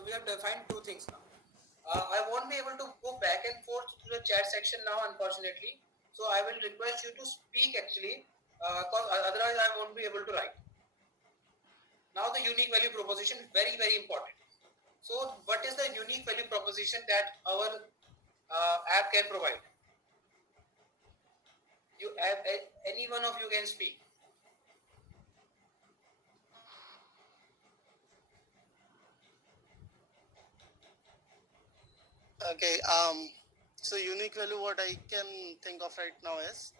So we have defined two things now. I won't be able to go back and forth to the chat section now, unfortunately. So I will request you to speak actually, because otherwise I won't be able to write. Now the unique value proposition is very, very important. So what is the unique value proposition that our app can provide? You any one of you can speak. Okay. So unique value, what I can think of right now is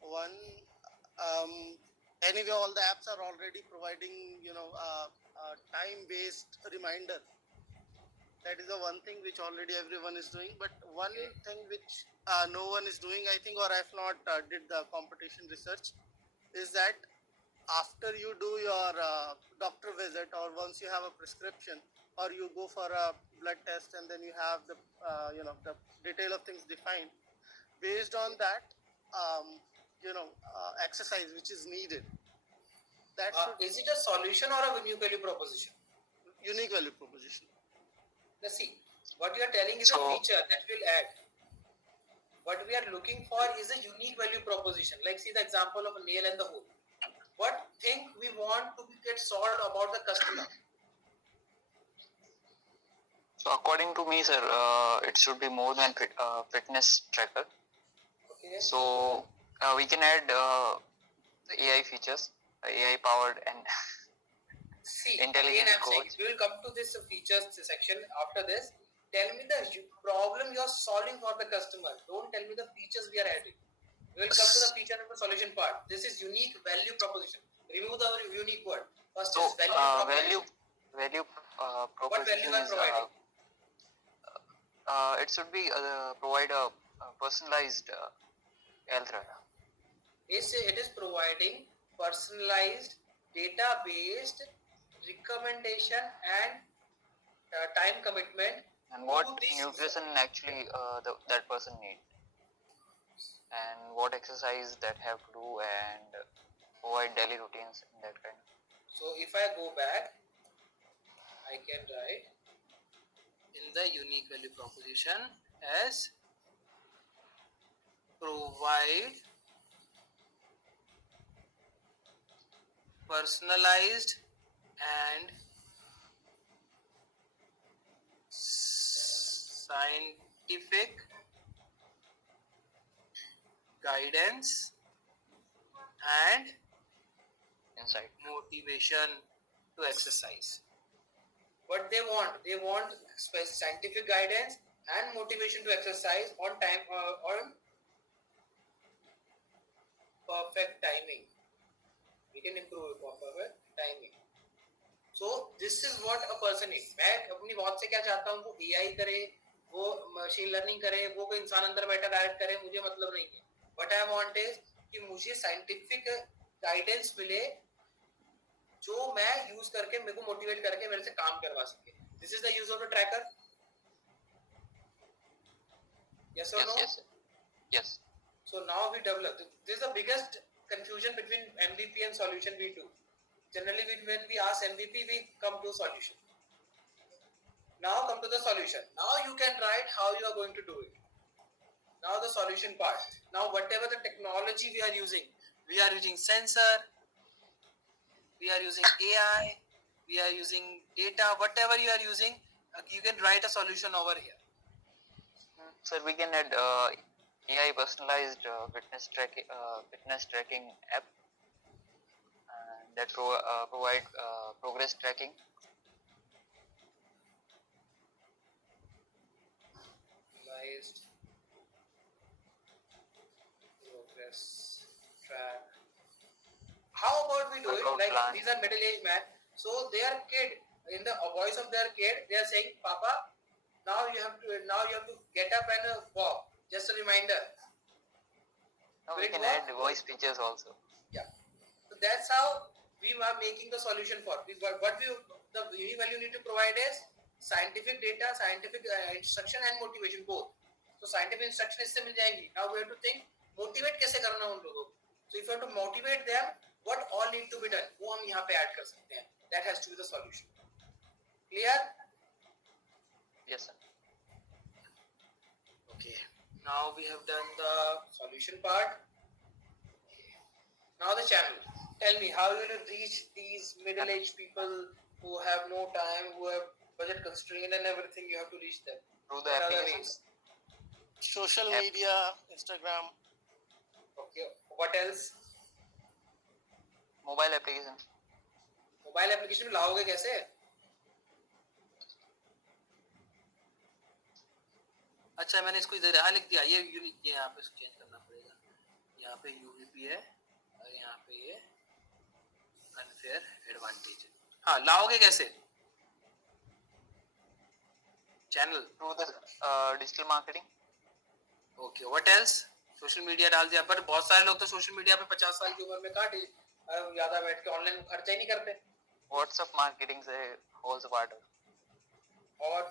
one. Anyway, all the apps are already providing, time-based reminder. That is the one thing which already everyone is doing. But one thing which no one is doing, I think, or I've not did the competition research, is that after you do your doctor visit, or once you have a prescription, or you go for a blood test, and then you have the the detail of things defined. Based on that, exercise which is needed. That is it a solution or a unique value proposition? Unique value proposition. Let's see. What you are telling is a feature that will add. What we are looking for is a unique value proposition. Like see the example of a nail and the hole. What thing we want to get solved about the customer? So according to me, sir, it should be more than fitness tracker. Okay. So we can add the AI features, AI powered and see intelligent coach. We will come to this features section after this. Tell me the problem you are solving for the customer. Don't tell me the features we are adding. We will come to the feature and the solution part. This is unique value proposition. Remove the unique word. First so, is value proposition. What value are providing? It should be provide a personalized health data. It is providing personalized, data-based recommendation and time commitment. And what nutrition actually that person needs, and what exercise that have to do, and provide daily routines and that kind. So if I go back, I can write in the unique value proposition as provide personalized and scientific guidance and insight, motivation to exercise. What they want scientific guidance and motivation to exercise on time, on perfect timing. We can improve perfect timing. So this is what a person is. मैं अपनी बात से क्या चाहता हूँ, वो AI करे, वो मशीन लर्निंग करे, वो कोई इंसान अंदर बैठा डायरेक्ट करे, मुझे मतलब नहीं है. What I want is कि मुझे साइंटिफिक गाइडेंस मिले जो मैं यूज करके मेरे को मोटिवेट करके मेरे से काम करवा सके. This is the use of the tracker. Yes or no? Yes. So now we develop. This is the biggest confusion between MVP and solution we do. Generally, when we ask MVP, we come to solution. Now come to the solution. Now you can write how you are going to do it. Now the solution part. Now whatever the technology we are using sensor, we are using AI, we are using data, whatever you are using, you can write a solution over here. Sir, we can add AI personalized fitness tracking app that provide progress tracking. Personalized progress track. How about we do it like plan. These are middle-aged men, so their kid, in the voice of their kid, they are saying, "Papa, now you have to get up and walk." Just a reminder. Now we can add voice features also. Yeah. So that's how we are making the solution for. The unique value need to provide is scientific data, scientific instruction and motivation both. So scientific instruction इससे मिल जाएंगी. Now we have to think motivate कैसे करना उन लोगों को. So if you have to motivate them, what all need to be done? वो हम यहाँ पे add कर सकते हैं. That has to be the solution. Clear? Yes, sir. Okay. Now we have done the solution part. Now the channel. Tell me, how will you reach these middle-aged people who have no time, who have budget constraint and everything? You have to reach them. Through the What other applications, ways? Social App. media, Instagram. Okay. What else? Mobile applications. Mobile application में लाओगे कैसे? अच्छा मैंने इसको इधर यहाँ लिख दिया, ये यहाँ पे चेंज करना पड़ेगा। यहाँ पे यूवीपी है और यहाँ पे ये अनफेयर एडवांटेज। हाँ, लाओगे कैसे? Channel Through the digital marketing. Okay, what else? Social media डाल दिया, पर बहुत सारे लोग तो सोशल मीडिया पे 50 साल की उम्र में काट ज्यादा बैठ के ऑनलाइन खर्चा ही नहीं करते। WhatsApp marketing is also part of. और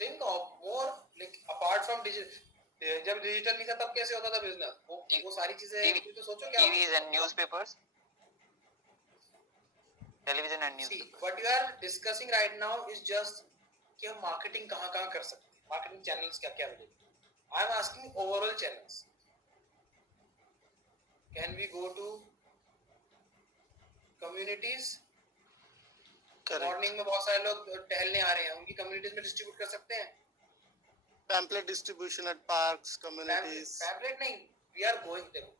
think of more like apart from digital, जब डिजिटल नहीं था तब कैसे होता था बिजनेस? वो सारी चीजें तो सोचो क्या TVs and newspapers. Television and See, newspapers. what you are discussing right now is just कि हम मार्केटिंग कहाँ कर सकते हैं, मार्केटिंग चैनल्स क्या मिलेंगे। I am asking overall channels. Can we go to communities? Correct. Morning में बहुत सारे लोग टहलने आ रहे हैं, उनकी कम्युनिटीज में डिस्ट्रीब्यूट कर सकते हैं। Pamphlet distribution at parks, communities. Pamphlet नहीं, we are going there.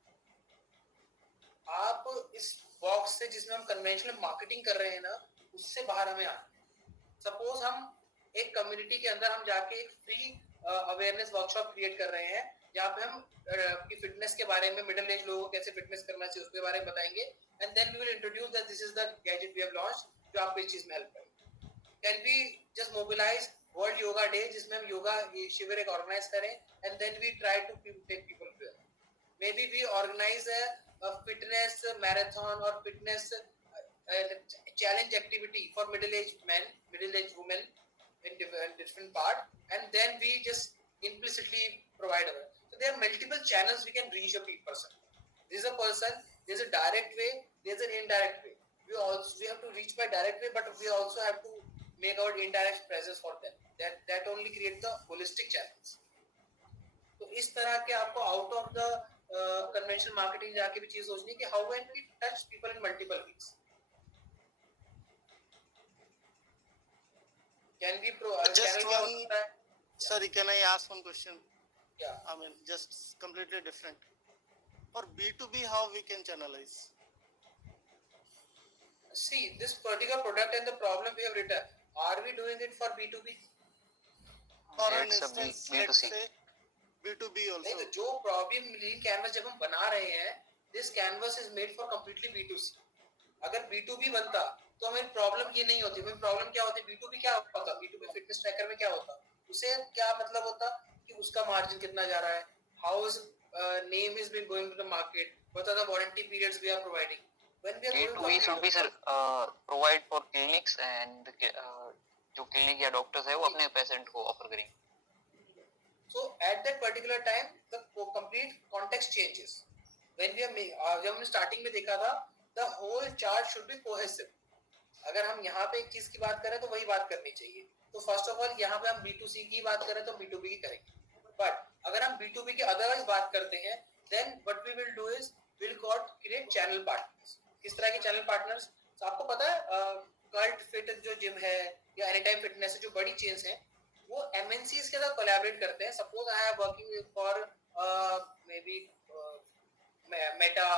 आप इस बॉक्स से जिसमें हम कन्वेंशनल मार्केटिंग कर रहे हैं ना, उससे बाहर हमें आना। सपोज हम एक कम्युनिटी के अंदर हम जाके एक फ्री अवेयरनेस वर्कशॉप क्रिएट कर रहे हैं, जहाँ पे हम की फिटनेस के बारे में, मिडिल एज लोगों को कैसे फिटनेस करना चाहिए उसके बारे में बताएंगे, and then we will introduce that this is the gadget we have launched जो आपको इस चीज में हेल्प करेगा। Can we just mobilize world yoga day, जिसमें हम योगा शिविर एक ऑर्गेनाइज करें, and then we try to take people there. Maybe we organize a fitness marathon or fitness challenge activity for middle-aged men, middle-aged women in different part, and then we just implicitly provide our. So there are multiple channels we can reach a person. There is a person, there is a direct way, there is an indirect way. We have to reach by direct way, but we also have to make our indirect presence for them. That only creates the holistic channels. तो इस तरह के आपको out of the conventional marketing जाके भी चीज सोचनी कि how can we touch people in multiple ways. Can we Just one. Sorry, can I ask one question? Yeah. I mean, just completely different. For B2B, how we can channelize? See, this particular product and the problem we have written, are we doing it for B2B? For an It's a instance, B2C. let's say B2B नहीं, also. तो जो problem लीन canvas जब हम बना रहे हैं, this canvas is made for completely B2C। अगर B2B बनता तो हमें प्रॉब्लम ये नहीं होती। हमें प्रॉब्लम क्या होती? B2B क्या होता? B2B फिटनेस ट्रैकर में क्या होता? उसे क्या मतलब होता कि उसका मार्जिन कितना जा रहा है, how is name is been going to the market, what are the warranty periods we are providing. When we are going B2B should be sir provide for clinics and जो क्लिनिक या doctors है वो अपने patient को offer करेंगे। So at that particular time, the complete context changes. When we are जब हमने starting में देखा था, the whole chart should be cohesive. अगर हम यहाँ पे एक चीज की बात करें तो वही बात करनी चाहिए। तो फर्स्ट ऑफ ऑल यहाँ पे हम B2C की बात करें तो B2B की करेंगे, बट अगर हम B2B की अदरवाइज बात करते हैं, then what we will do is we'll create channel partners. किस तरह के चैनल पार्टनर्स? तो आपको पता है कल्ट फिट जो जिम है या एनी टाइम फिटनेस है, जो बड़ी चेन्स हैं, वो MNCs के साथ कोलैबोरेट करते हैं। Suppose I am working for maybe Meta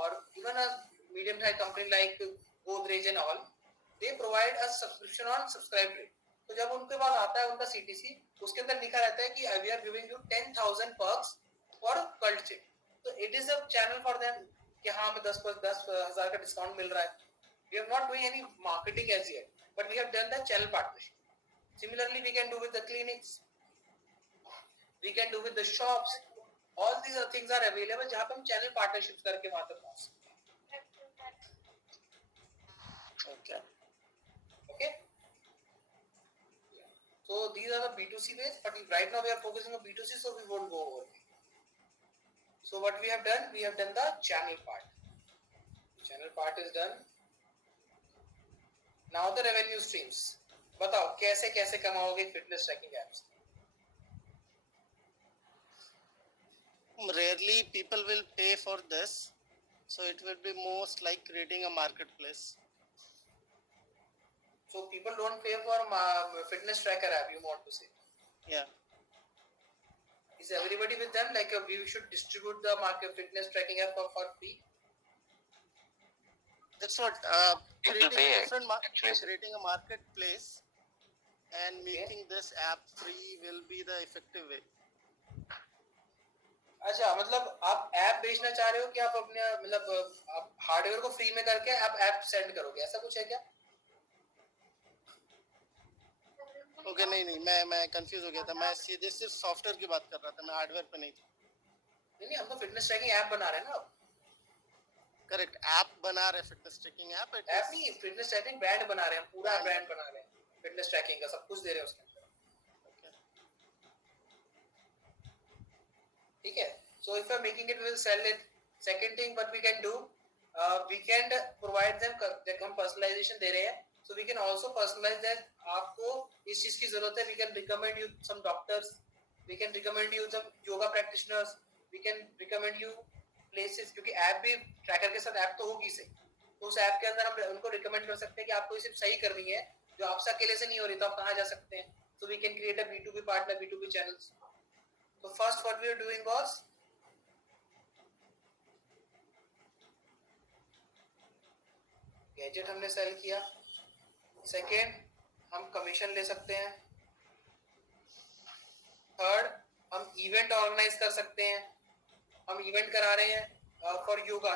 और even a medium size company like Godrej and all, they provide a subscription on subscribe rate. तो जब उनके पास आता है उनका CTC, उसके अंदर लिखा रहता है कि we are giving you 10,000 perks for cult chip. तो it is a channel for them कि हाँ हमें 10,000 का डिस्काउंट मिल रहा है। We are not doing any marketing as yet, but we have done the channel partnership. Similarly, we can do with the clinics, we can do with the shops. All these things are available जहाँ पे हम channel partnerships करके वहाँ तक पहुँच सकते हैं। Okay. Okay. So these are the B2C ways, but right now we are focusing on B2C, so we won't go over it. So what we have done the channel part. The channel part is done. Now the revenue streams. बताओ कैसे कैसे कमाओगे fitness tracking apps? Rarely people will pay for this, so it will be most like creating a marketplace. So people don't pay for fitness tracker app, you want to say? Yeah, Is everybody with them? Like we should distribute the market fitness tracking app for free? that's what People creating a pay different actually. creating a marketplace and Okay. making this app free will be the effective way. अच्छा, मतलब आप app बेचना चाह रहे हो कि आप अपने मतलब आप हार्डवेयर को फ्री में करके आप ऐप सेंड करोगे, ऐसा कुछ है क्या? ओके नहीं मैं कंफ्यूज हो गया था, मैं सीधे सिर्फ सॉफ्टवेयर की बात कर रहा था, मैं हार्डवेयर पे नहीं था. नहीं हम तो फिटनेस ट्रैकिंग ऐप बना रहे हैं ना अब. करेक्ट, ऐप बना रहे फिटनेस ट्रैकिंग ऐप. ऐप नहीं, फिटनेस ट्रैकिंग ब्रांड बना रहे हैं, पूरा ब्रांड बना रहे हैं फिटनेस ट्रैकिंग का, सब कुछ दे रहे हैं उसके अंदर. ठीक है. So if you're making it, we'll sell it. Second thing what we can do, we can provide them, जब हम personalization दे रहे हैं, so we can also personalize that. आपको इस चीज की जरूरत है, we can recommend you some doctors, we can recommend you some yoga practitioners, we can recommend you places, क्योंकि ऐप भी ट्रैकर के साथ ऐप तो होगी सही, तो उस ऐप के अंदर हम उनको रिकमेंड कर सकते हैं कि आपको सिर्फ सही करनी है, जो आपसे अकेले से नहीं हो रही तो आप कहाँ जा सकते हैं. So we can create a B2B partner, B2B channels. So first what we are doing was, gadget हमने सेल किया. सेकेंड, हम कमीशन ले सकते हैं. थर्ड, हम इवेंट ऑर्गेनाइज कर सकते हैं. हम इवेंट करा रहे हैं for yoga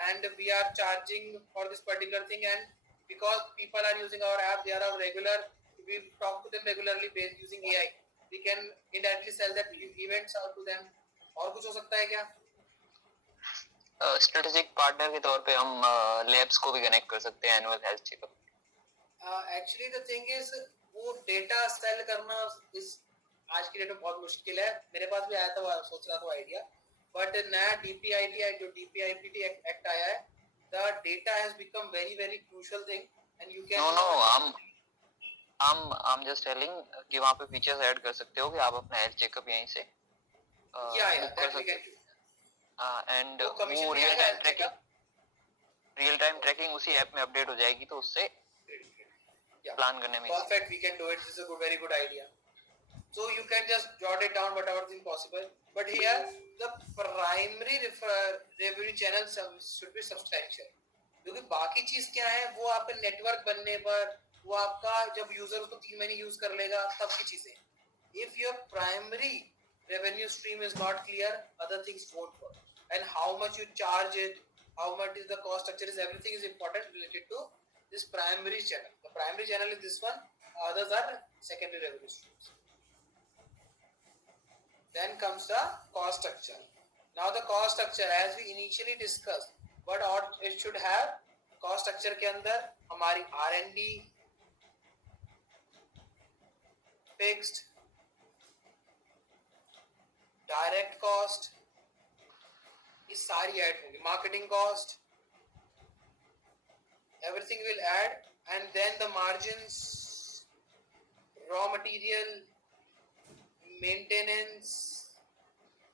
and we are charging for this particular thing, and because people are using our app, they are our regular, we talk to them regularly based using AI, we can indirectly sell that events out to them. और कुछ हो सकता है क्या? Strategic partner के तौर पे हम लैब्स को भी कनेक्ट कर सकते हैं annual health checkup. Actually the thing is, वो डेटा सेल करना इस आज की डेट में बहुत मुश्किल है. मेरे पास भी आया था, सोच रहा था आइडिया, बट नया डीपीआईटी जो डीपीआईपीटी एक्ट आया है, the data has become very very crucial thing and you can know I'm just telling कि वहाँ पे फीचर्स ऐड कर सकते हो कि आप अपना हेल्थ चेकअप यहीं से बुक कर सकते हो. एंड वो रियल टाइम ट्रैकिंग उसी ऐप में अपडेट हो जाएगी, तो उससे प्लान करने में perfect, we can do it. This is a good, very good idea. So you can just jot it down whatever thing possible, but here the primary revenue channel should be substantial, क्योंकि बाकी चीज क्या है, वो आपका network बनने पर, वो आपका जब यूजर उसको 3 महीने यूज कर लेगा तब की चीजें. If your primary revenue stream is not clear, other things won't work. And how much you charge it, how much is the cost structure, is everything is important related to this primary channel. The primary channel is this one, others are secondary revenue streams. Then comes the cost structure. Now the cost structure, as we initially discussed, what it should have, cost structure के अंदर हमारी R&D fixed, direct cost ये सारी add होंगी, marketing cost, everything will add, and then the margins, raw material, maintenance,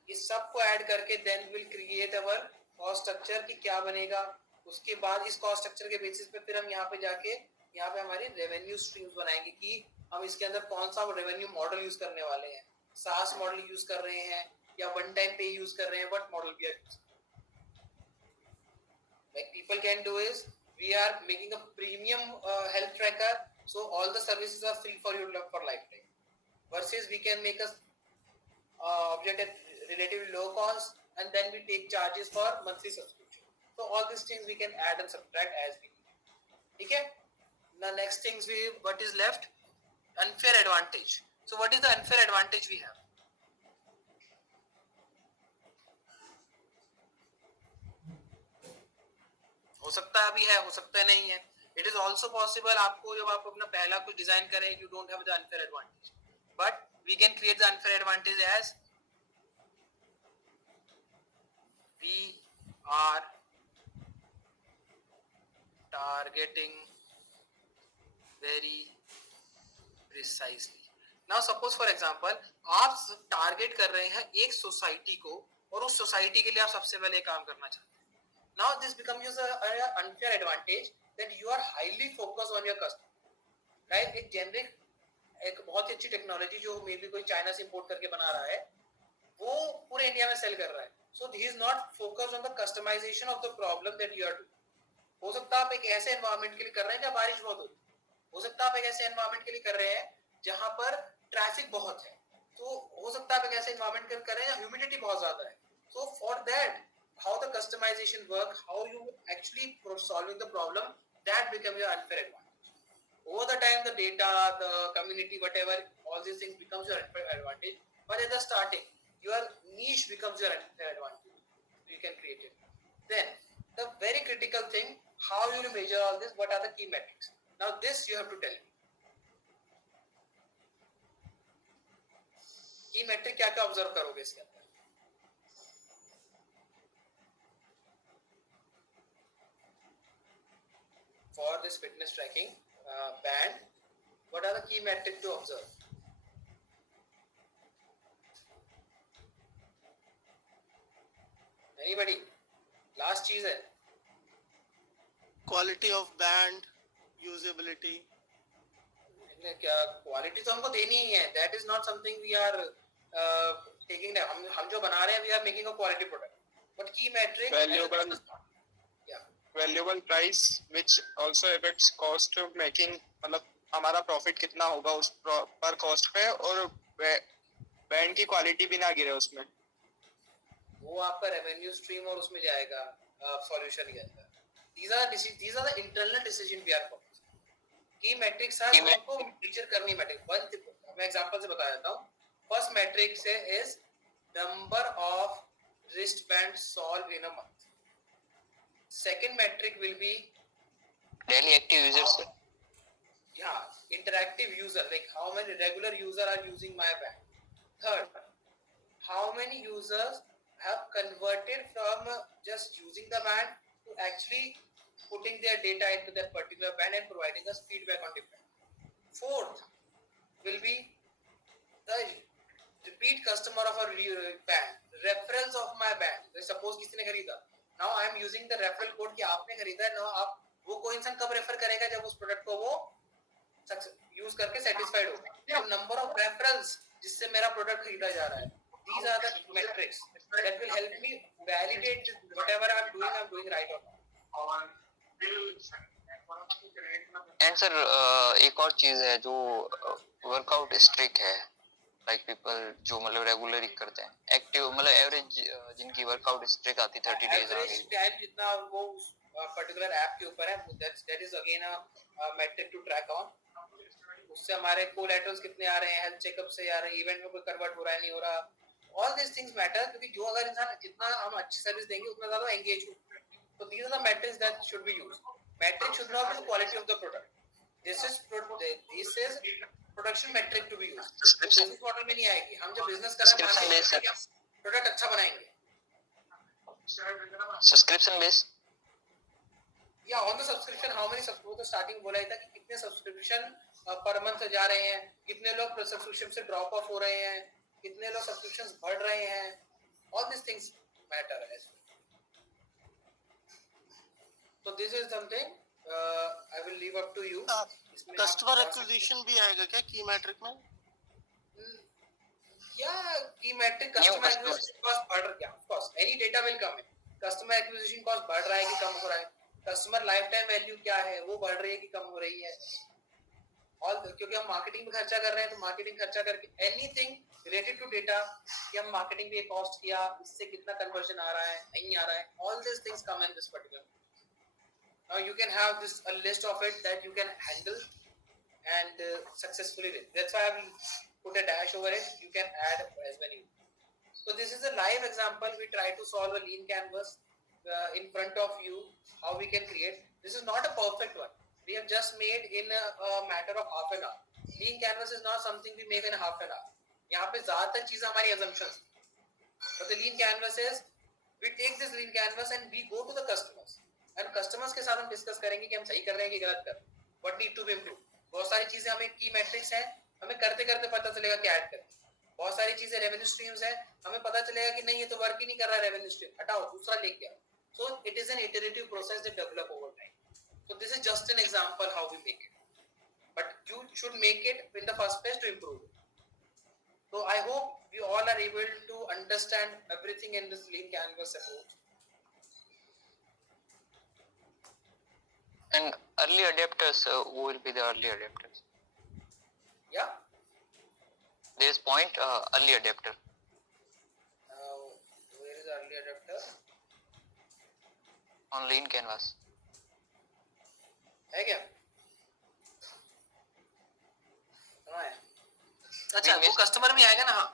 ये सबको add करके then will create our cost structure कि क्या बनेगा. उसके बाद इस cost structure के बेसिस पे फिर हम यहाँ पे जाके यहाँ पे हमारी revenue streams बनाएंगे कि हम इसके अंदर कौन सा revenue model यूज करने वाले हैं. SaaS model यूज कर रहे हैं या one time pay यूज कर रहे हैं, what model we are using. Like people can do is, we are making a premium health tracker, so all the services are free for you for lifetime, versus we can make a object at relatively low cost and then we take charges for monthly subscription. So all these things we can add and subtract as we need. Okay, the next things what is left, unfair advantage. So what is the unfair advantage we have? हो सकता है अभी है, हो सकता है नहीं है. It is also possible आपको जब आप अपना पहला कुछ डिजाइन करें, you don't have the unfair advantage, but we can create the unfair advantage as we are targeting very Precisely. Now suppose for example आप टारगेट कर रहे हैं एक सोसाइटी को और उस सोसाइटी के लिए आप सबसे पहले काम करना चाहते हैं. Now this becomes a unfair advantage that you are highly focused on your customer. Right? एक जेनरिक एक बहुत ही अच्छी टेक्नोलॉजी जो मे बी कोई चाइना से इंपोर्ट करके बना रहा है वो पूरे इंडिया में सेल कर रहा है. So he is not focused on the customization of the problem that you are doing. हो सकता है आप एक ऐसे एनवायरनमेंट के लिए कर रहे हैं जहाँ बारिश बहुत होती है. हो सकता है आप एक ऐसे एनवायरनमेंट के लिए कर रहे हैं जहाँ पर ट्रैफिक बहुत है. तो हो सकता है आप एक ऐसे एनवायरनमेंट के लिए कर रहे हैं जहाँ ह्यूमिडिटी बहुत ज्यादा है. So for that, how the customization work, how you actually solving the problem, that become your unfair advantage. Over the time, the data, the community, whatever, all these things becomes your unfair advantage. But at the starting, your niche becomes your unfair advantage. You can create it. Then the very critical thing, how you will measure all this, what are the key metrics? Now this you have to tell me. Key metric क्या क्या observe करोगे इसके अंदर? For this fitness tracking band, what are the key metrics to observe? Anybody? Last चीज है. Quality of band, usability. क्या quality तो हमको देनी ही है. That is not something we are taking. हम जो बना रहे हैं, we are making a quality product. But key metric. Valuable. Yeah. Valuable price, which also affects cost of making. मतलब हमारा प्रॉफिट कितना होगा उस पर कॉस्ट पे और बैंड की क्वालिटी भी ना गिरे उसमें. वो आपका रेवेन्यू स्ट्रीम और उसमें जाएगा सॉल्यूशन के अंदर. These are the internal decision we are making. Key metrics are आपको मेजर करनी metric. मैं एग्जांपल से बता देता हूँ. First metric is number of wristband solved in a month. Second metric will be daily active users. Yeah, interactive user, like how many regular users are using my band. Third, how many users have converted from just using the band to actually putting their data into that particular band and providing us feedback on the band. Fourth will be the repeat customer of a band, referrals of my band. Suppose किसी ने खरीदा, now I am using the referral code कि आपने खरीदा है. now आप वो कोई इंसान कब रेफर करेगा जब उस प्रोडक्ट को वो यूज करके सेटिस्फाइड होगा. तो नंबर ऑफ रेफरल्स जिससे मेरा प्रोडक्ट खरीदा जा रहा है. These are the metrics that will help me validate whatever I am doing right or not. And sir एक और चीज है जो वर्कआउट स्ट्रिक है, लाइक पीपल जो मतलब रेगुलरली करते हैं एक्टिव, मतलब एवरेज जिनकी वर्कआउट स्ट्रिक आती 30 डेज आ गई. टाइम जितना वो पर्टिकुलर ऐप के ऊपर है, that is again a metric to track on. उससे हमारे कोलैटरल्स कितने आ रहे हैं, हेल्थ चेकअप से आ रहे हैं, इवेंट में कोई कन्वर्ट हो रहा है नहीं हो रहा. ऑल दिस थिंग्स मैटर, क्योंकि जो अगर इंसान जितना हम अच्छी सर्विस देंगे उतना ज्यादा एंगेज होगा. So these are the metrics that should be used. Metric should not be the quality of the product. This is production metric to be used. Business model में नहीं आएगी. हम जब बिजनेस कर रहे हैं प्रोडक्ट अच्छा बनाएंगे. Subscription base. या on the subscription, how many subscription, starting बोला था कि कितने सब्सक्रिप्शन पर मंथ जा रहे हैं, कितने लोग सब्सक्रिप्शन से ड्रॉप ऑफ हो रहे हैं, कितने लोग सब्सक्रिप्शंस बढ़ रहे हैं. ऑल दिस थिंग्स मैटर है. So this is something I will leave up to you. Customer acquisition भी आएगा क्या key metric में? Yeah, key metric customer acquisition cost बढ़ रहा है. Of course, any data will come in. Customer acquisition cost बढ़ रहा है कि कम हो रहा है? Customer lifetime value क्या है, वो बढ़ रही है कि कम हो रही है? All क्योंकि हम मार्केटिंग में खर्चा कर रहे हैं, तो मार्केटिंग खर्चा करके anything related to data कि हम मार्केटिंग पे कॉस्ट किया, इससे कितना कन्वर्जन आ रहा है, नहीं आ रहा है. All these things come in this particular. Now you can have this a list of it that you can handle and successfully. That's why I put a dash over it. You can add as many. So this is a live example. We try to solve a lean canvas in front of you. How we can create. This is not a perfect one. We have just made in a matter of half an hour. Lean canvas is not something we make in half an hour. यहाँ पे ज़्यादातर चीज़ें हमारी assumptions. But the lean canvas is we take this lean canvas and we go to the customers. And customers के साथ हम discuss करेंगे कि हम सही कर रहे हैं कि गलत कर रहे हैं, what need to be improve. बहुत सारी चीजें हमें की मैट्रिक्स हैं हमें करते करते पता चलेगा कि ऐड करना। बहुत सारी चीजें रेवेन्यू स्ट्रीम्स है, हमें पता चलेगा कि नहीं ये तो वर्क ही नहीं कर रहा है रेवेन्यू स्ट्रीम, हटाओ दूसरा लेके आओ। So it is an iterative process that develop over time. So this is just an example how we make it, but you should make it in the first place to improve it. So I hope we all are able to understand everything in this lean canvas approach. And early adapters, who will be the early adapters? Yeah. There is point early adapter. Where is early adapter? On lean canvas. है क्या? कहाँ है? अच्छा वो customer में आएगा ना, हाँ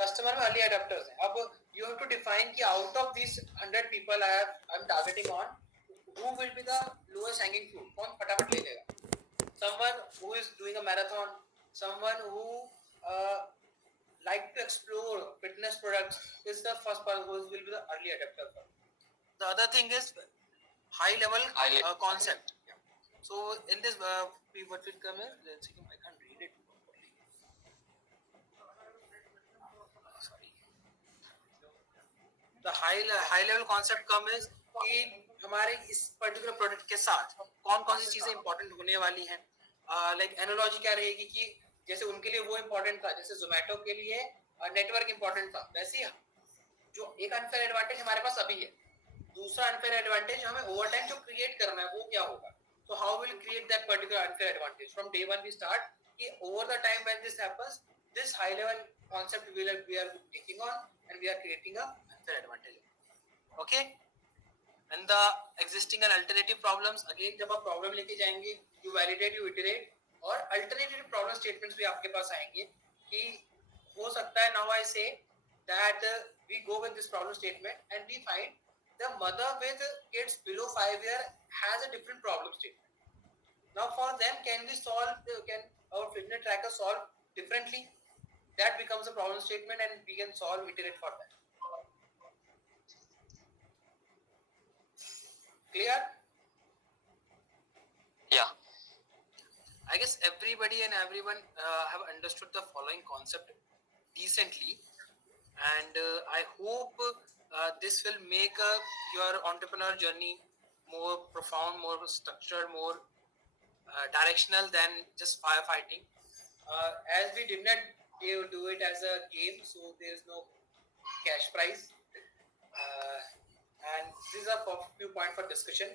कस्टमर में अर्ली अडॉप्टर्स हैं। अब you have to define कि out of these 100 people I'm targeting on, who will be the lowest hanging fruit, कौन फटाफट ले लेगा? Someone who is doing a marathon, someone who like to explore fitness products is the first person who will be the early adopter. The other thing is high level concept. Yeah. So in this what will come is, let's see, I can't read it properly. Sorry. The high level concept come is कि हमारे इस particular product के साथ कौन कौन सी चीजें important होने वाली हैं। लाइक एनालॉजी क्या रहेगी कि जैसे उनके लिए वो इंपॉर्टेंट था, जैसे जोमेटो के लिए नेटवर्क इंपॉर्टेंट था, वैसे ही जो एक अनफेयर एडवांटेज हमारे पास अभी है, दूसरा अनफेयर एडवांटेज हमें ओवर टाइम जो क्रिएट करना है वो क्या होगा। So how will create that particular unfair advantage? From day one we start कि over the time when this happens, this high level concept we are taking on and we are creating a unfair advantage. Okay? And the existing and alternative problems, again जब आप problem लेके जाएंगे, you validate, you iterate, और alternative problem statements भी आपके पास आएंगे कि हो सकता है, now I say that we go with this problem statement and we find the mother with kids below 5 years has a different problem statement. Now for them, can our fitness tracker solve differently? That becomes a problem statement and we can iterate for that. Clear? Yeah. I guess everybody and everyone have understood the following concept decently, and I hope this will make your entrepreneur journey more profound, more structured, more directional than just firefighting. As we did not do it as a game, so there is no cash prize, and these are a few points for discussion.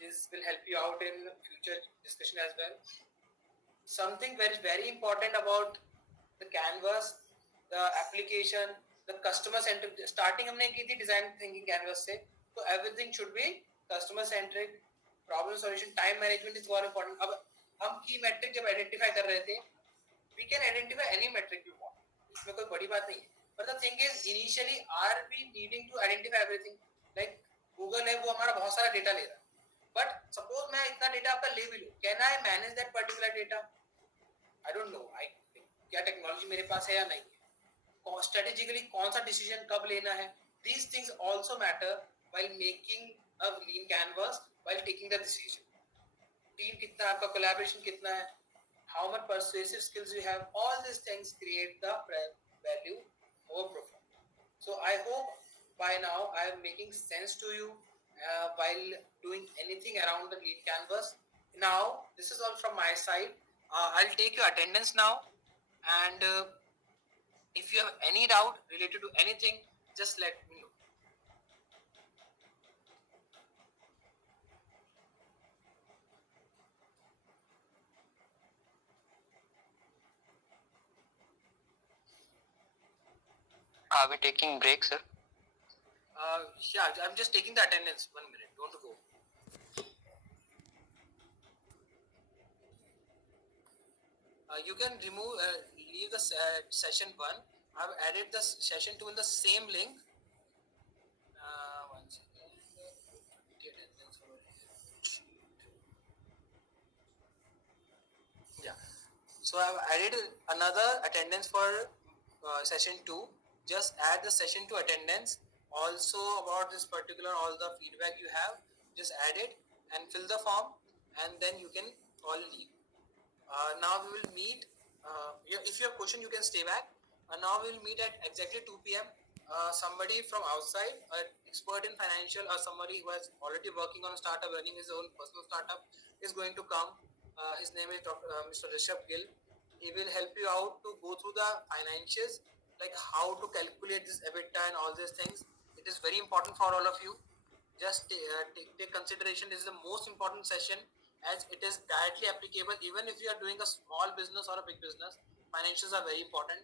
This will help you out in future discussion as well. Something very important about the canvas, the application, the customer centric. Starting हमने की थी design thinking canvas से, so everything should be customer centric. Problem solution, time management is more important. अब हम key metric जब identify कर रहे थे, we can identify any metric you want. इसमें कोई बड़ी बात नहीं है. But the thing is, initially, are we needing to identify everything? Like Google है, वो हमारा बहुत सारा data ले रहा है. But suppose मैं इतना data आपका ले भी लूँ, can I manage that particular data? I don't know. क्या टेक्नोलॉजी मेरे पास है या नहीं है, स्ट्रेटेजिकली कौन सा डिसीजन कब लेना है. These things also matter while making a lean canvas, while taking the decision. Team कितना है आपका, कोलैबोरेशन कितना है, how much persuasive skills you have, all these things create the value more profound. So I hope by now I am making sense to you while doing anything around the lean canvas. Now this is all from my side. I'll take your attendance now, and if you have any doubt related to anything, just let me know. Are we taking break, sir? Yeah, I'm just taking the attendance. 1 minute, don't go. You can leave the session 1. I've added the session 2 in the same link. One second. Yeah. So I've added another attendance for session 2. Just add the session 2 attendance. Also about this particular, all the feedback you have, just add it and fill the form, and then you can all leave. Now we will meet If you have question, you can stay back. Now we'll meet at exactly 2 p.m. Somebody from outside, an expert in financial, or somebody who has already working on a startup, running his own personal startup, is going to come. His name is Mr. Rishabh Gill. He will help you out to go through the financials, like how to calculate this EBITDA and all these things. It is very important for all of you. Just take consideration. This is the most important session, as it is directly applicable even if you are doing a small business or a big business. Financials are very important.